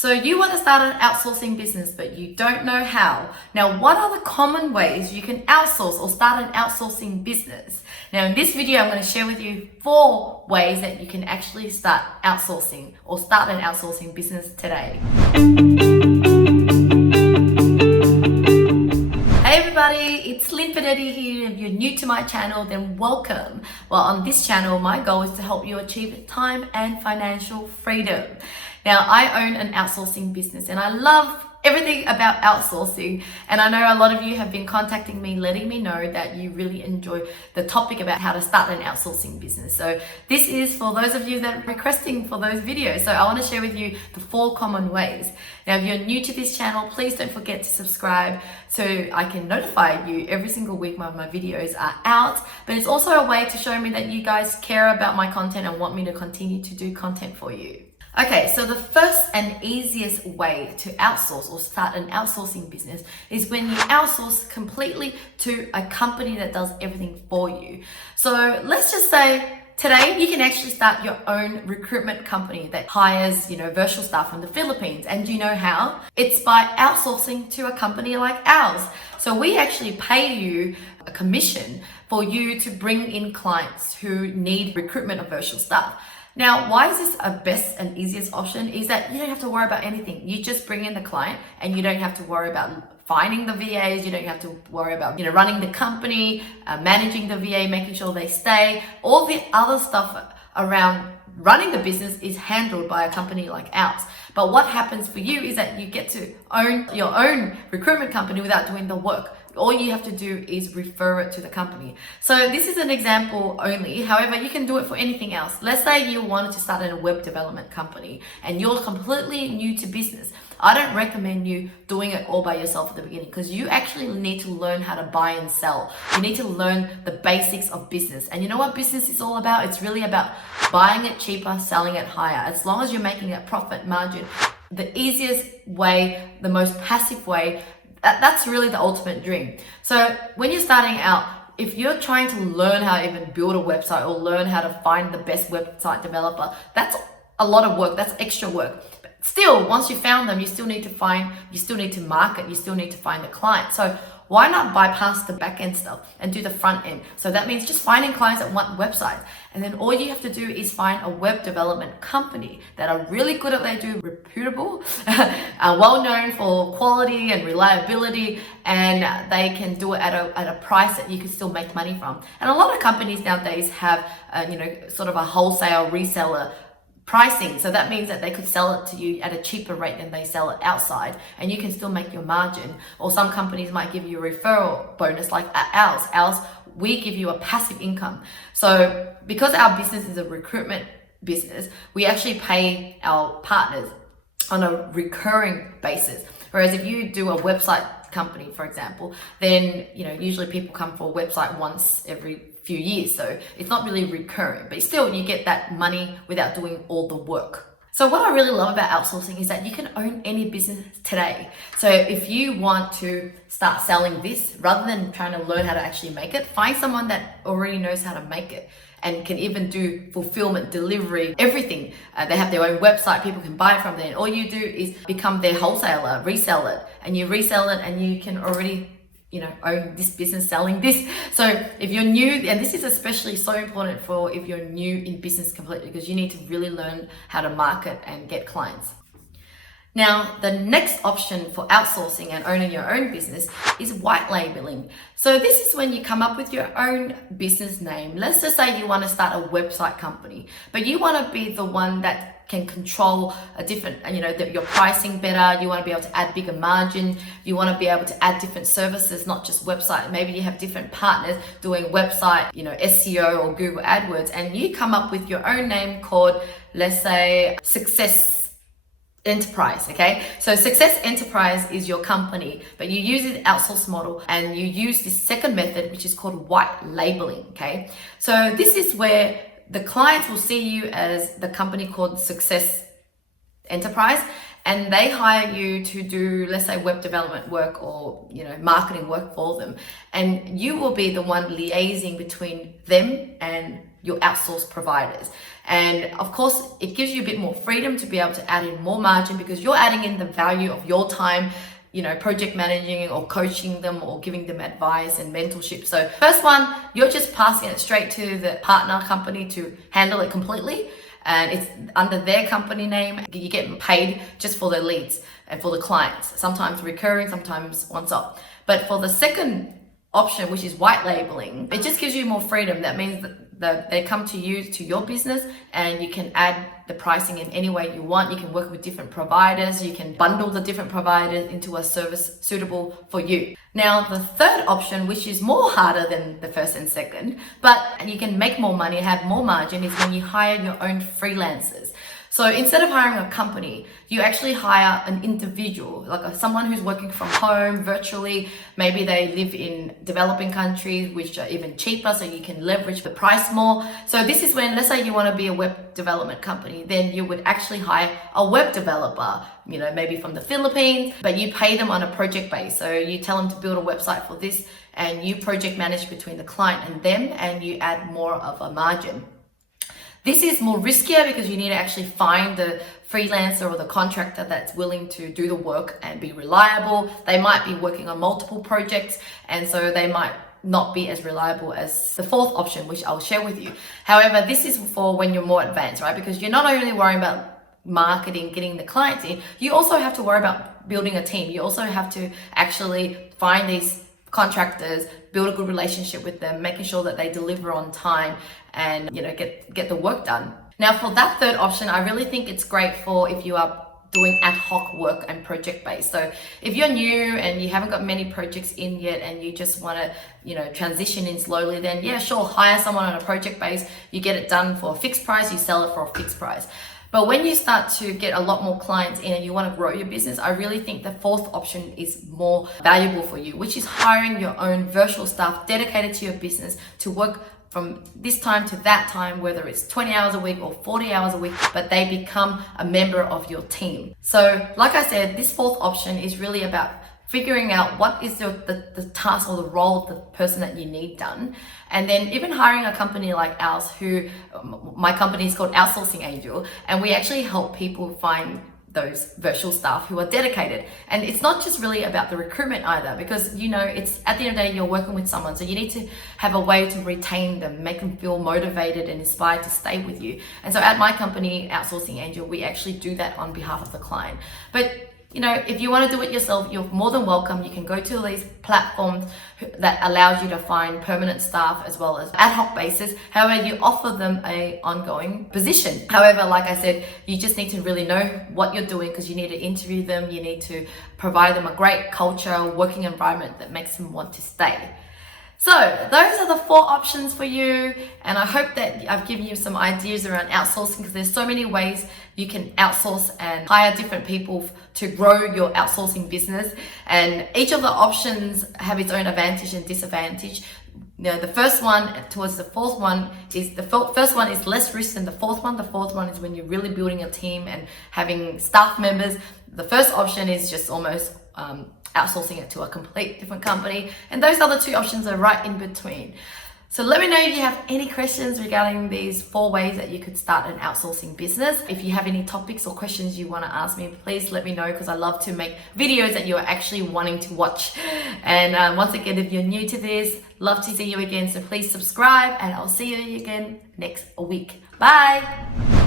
So you want to start an outsourcing business, but you don't know how. Now, what are the common ways you can outsource or start an outsourcing business? Now, in this video, I'm going to share with you 4 ways that you can actually start outsourcing or start an outsourcing business today. Hey everybody, it's Lynn Fidetti here. If you're new to my channel, then welcome. Well, on this channel, my goal is to help you achieve time and financial freedom. Now, I own an outsourcing business and I love everything about outsourcing. And I know a lot of you have been contacting me, letting me know that you really enjoy the topic about how to start an outsourcing business. So this is for those of you that are requesting for those videos. So I want to share with you the 4 common ways. Now, if you're new to this channel, please don't forget to subscribe so I can notify you every single week when my videos are out. But it's also a way to show me that you guys care about my content and want me to continue to do content for you. Okay, so the first and easiest way to outsource or start an outsourcing business is when you outsource completely to a company that does everything for you. So let's just say today you can actually start your own recruitment company that hires, virtual staff from the Philippines. And do you know how? It's by outsourcing to a company like ours. So we actually pay you a commission for you to bring in clients who need recruitment of virtual staff. Now, why is this a best and easiest option? Is that you don't have to worry about anything. You just bring in the client and you don't have to worry about finding the VAs. You don't have to worry about, running the company, managing the VA, making sure they stay. All the other stuff around running the business is handled by a company like ours. But what happens for you is that you get to own your own recruitment company without doing the work. All you have to do is refer it to the company. So this is an example only. However, you can do it for anything else. Let's say you wanted to start a web development company and you're completely new to business. I don't recommend you doing it all by yourself at the beginning because you actually need to learn how to buy and sell. You need to learn the basics of business. And you know what business is all about? It's really about buying it cheaper, selling it higher. As long as you're making a profit margin, the easiest way, the most passive way, that's really the ultimate dream. So when you're starting out, if you're trying to learn how to even build a website or learn how to find the best website developer, that's a lot of work. That's extra work. But still, once you found them, you still need to market, you still need to find a client. So why not bypass the back end stuff and do the front end? So that means just finding clients that want websites. And then all you have to do is find a web development company that are really good at what they do, reputable, are well known for quality and reliability, and they can do it at a price that you can still make money from. And a lot of companies nowadays have, sort of a wholesale reseller pricing. So that means that they could sell it to you at a cheaper rate than they sell it outside, and you can still make your margin. Or some companies might give you a referral bonus like ours. We give you a passive income. So because our business is a recruitment business, we actually pay our partners on a recurring basis. Whereas if you do a website company, for example, then, usually people come for a website once every few years. So it's not really recurring, but still you get that money without doing all the work. So what I really love about outsourcing is that you can own any business today. So if you want to start selling this, rather than trying to learn how to actually make it, find someone that already knows how to make it and can even do fulfillment, delivery, everything. They have their own website, people can buy from there. And all you do is become their wholesaler, resell it, and you resell it and you can already own this business selling this. So if you're new, and this is especially so important for if you're new in business completely, because you need to really learn how to market and get clients. Now, the next option for outsourcing and owning your own business is white labeling. So this is when you come up with your own business name. Let's just say you want to start a website company, but you want to be the one that can control a different, your pricing better. You want to be able to add bigger margin. You want to be able to add different services, not just website. Maybe you have different partners doing website, SEO or Google AdWords, and you come up with your own name called, let's say, Success Enterprise. Okay, so Success Enterprise is your company, but you use an outsource model and you use this second method, which is called white labeling. Okay, so this is where the clients will see you as the company called Success Enterprise, and they hire you to do, let's say, web development work or marketing work for them, and you will be the one liaising between them and your outsource providers. And of course, it gives you a bit more freedom to be able to add in more margin because you're adding in the value of your time, project managing or coaching them or giving them advice and mentorship. So first one, you're just passing it straight to the partner company to handle it completely. And it's under their company name. You get paid just for the leads and for the clients, sometimes recurring, sometimes once off. But for the second option, which is white labeling, it just gives you more freedom. That means that they come to you, to your business, and you can add the pricing in any way you want. You can work with different providers. You can bundle the different providers into a service suitable for you. Now, the third option, which is more harder than the first and second, but you can make more money, have more margin, is when you hire your own freelancers. So instead of hiring a company, you actually hire an individual, like someone who's working from home virtually. Maybe they live in developing countries, which are even cheaper, so you can leverage the price more. So this is when, let's say you want to be a web development company, then you would actually hire a web developer, maybe from the Philippines, but you pay them on a project base. So you tell them to build a website for this, and you project manage between the client and them, and you add more of a margin. This is more riskier because you need to actually find the freelancer or the contractor that's willing to do the work and be reliable. They might be working on multiple projects, and so they might not be as reliable as the fourth option, which I'll share with you. However, this is for when you're more advanced, right? Because you're not only worrying about marketing, getting the clients in, you also have to worry about building a team. You also have to actually find these contractors, build a good relationship with them, making sure that they deliver on time and get the work done. Now, for that third option, I really think it's great for if you are doing ad hoc work and project based. So if you're new and you haven't got many projects in yet and you just want to transition in slowly, then yeah, sure, hire someone on a project base. You get it done for a fixed price, you sell it for a fixed price. But when you start to get a lot more clients in and you want to grow your business, I really think the fourth option is more valuable for you, which is hiring your own virtual staff dedicated to your business to work from this time to that time, whether it's 20 hours a week or 40 hours a week, but they become a member of your team. So like I said, this fourth option is really about figuring out what is the task or the role of the person that you need done. And then even hiring a company like ours, my company is called Outsourcing Angel, and we actually help people find those virtual staff who are dedicated. And it's not just really about the recruitment either, because it's at the end of the day, you're working with someone, so you need to have a way to retain them, make them feel motivated and inspired to stay with you. And so at my company, Outsourcing Angel, we actually do that on behalf of the client. But if you want to do it yourself, you're more than welcome. You can go to these platforms that allows you to find permanent staff as well as ad hoc basis. However, you offer them a ongoing position. However, like I said, you just need to really know what you're doing because you need to interview them. You need to provide them a great culture, working environment that makes them want to stay. So those are the four options for you, and I hope that I've given you some ideas around outsourcing because there's so many ways you can outsource and hire different people to grow your outsourcing business, and each of the options have its own advantage and disadvantage. The first one towards the fourth one is first one is less risk than the fourth one. The fourth one is when you're really building a team and having staff members. The first option is just almost outsourcing it to a complete different company, and those other two options are right in between. So let me know if you have any questions regarding these 4 ways that you could start an outsourcing business. If you have any topics or questions you want to ask me, please let me know because I love to make videos that you're actually wanting to watch. And once again, if you're new to this, love to see you again. So please subscribe and I'll see you again next week. Bye.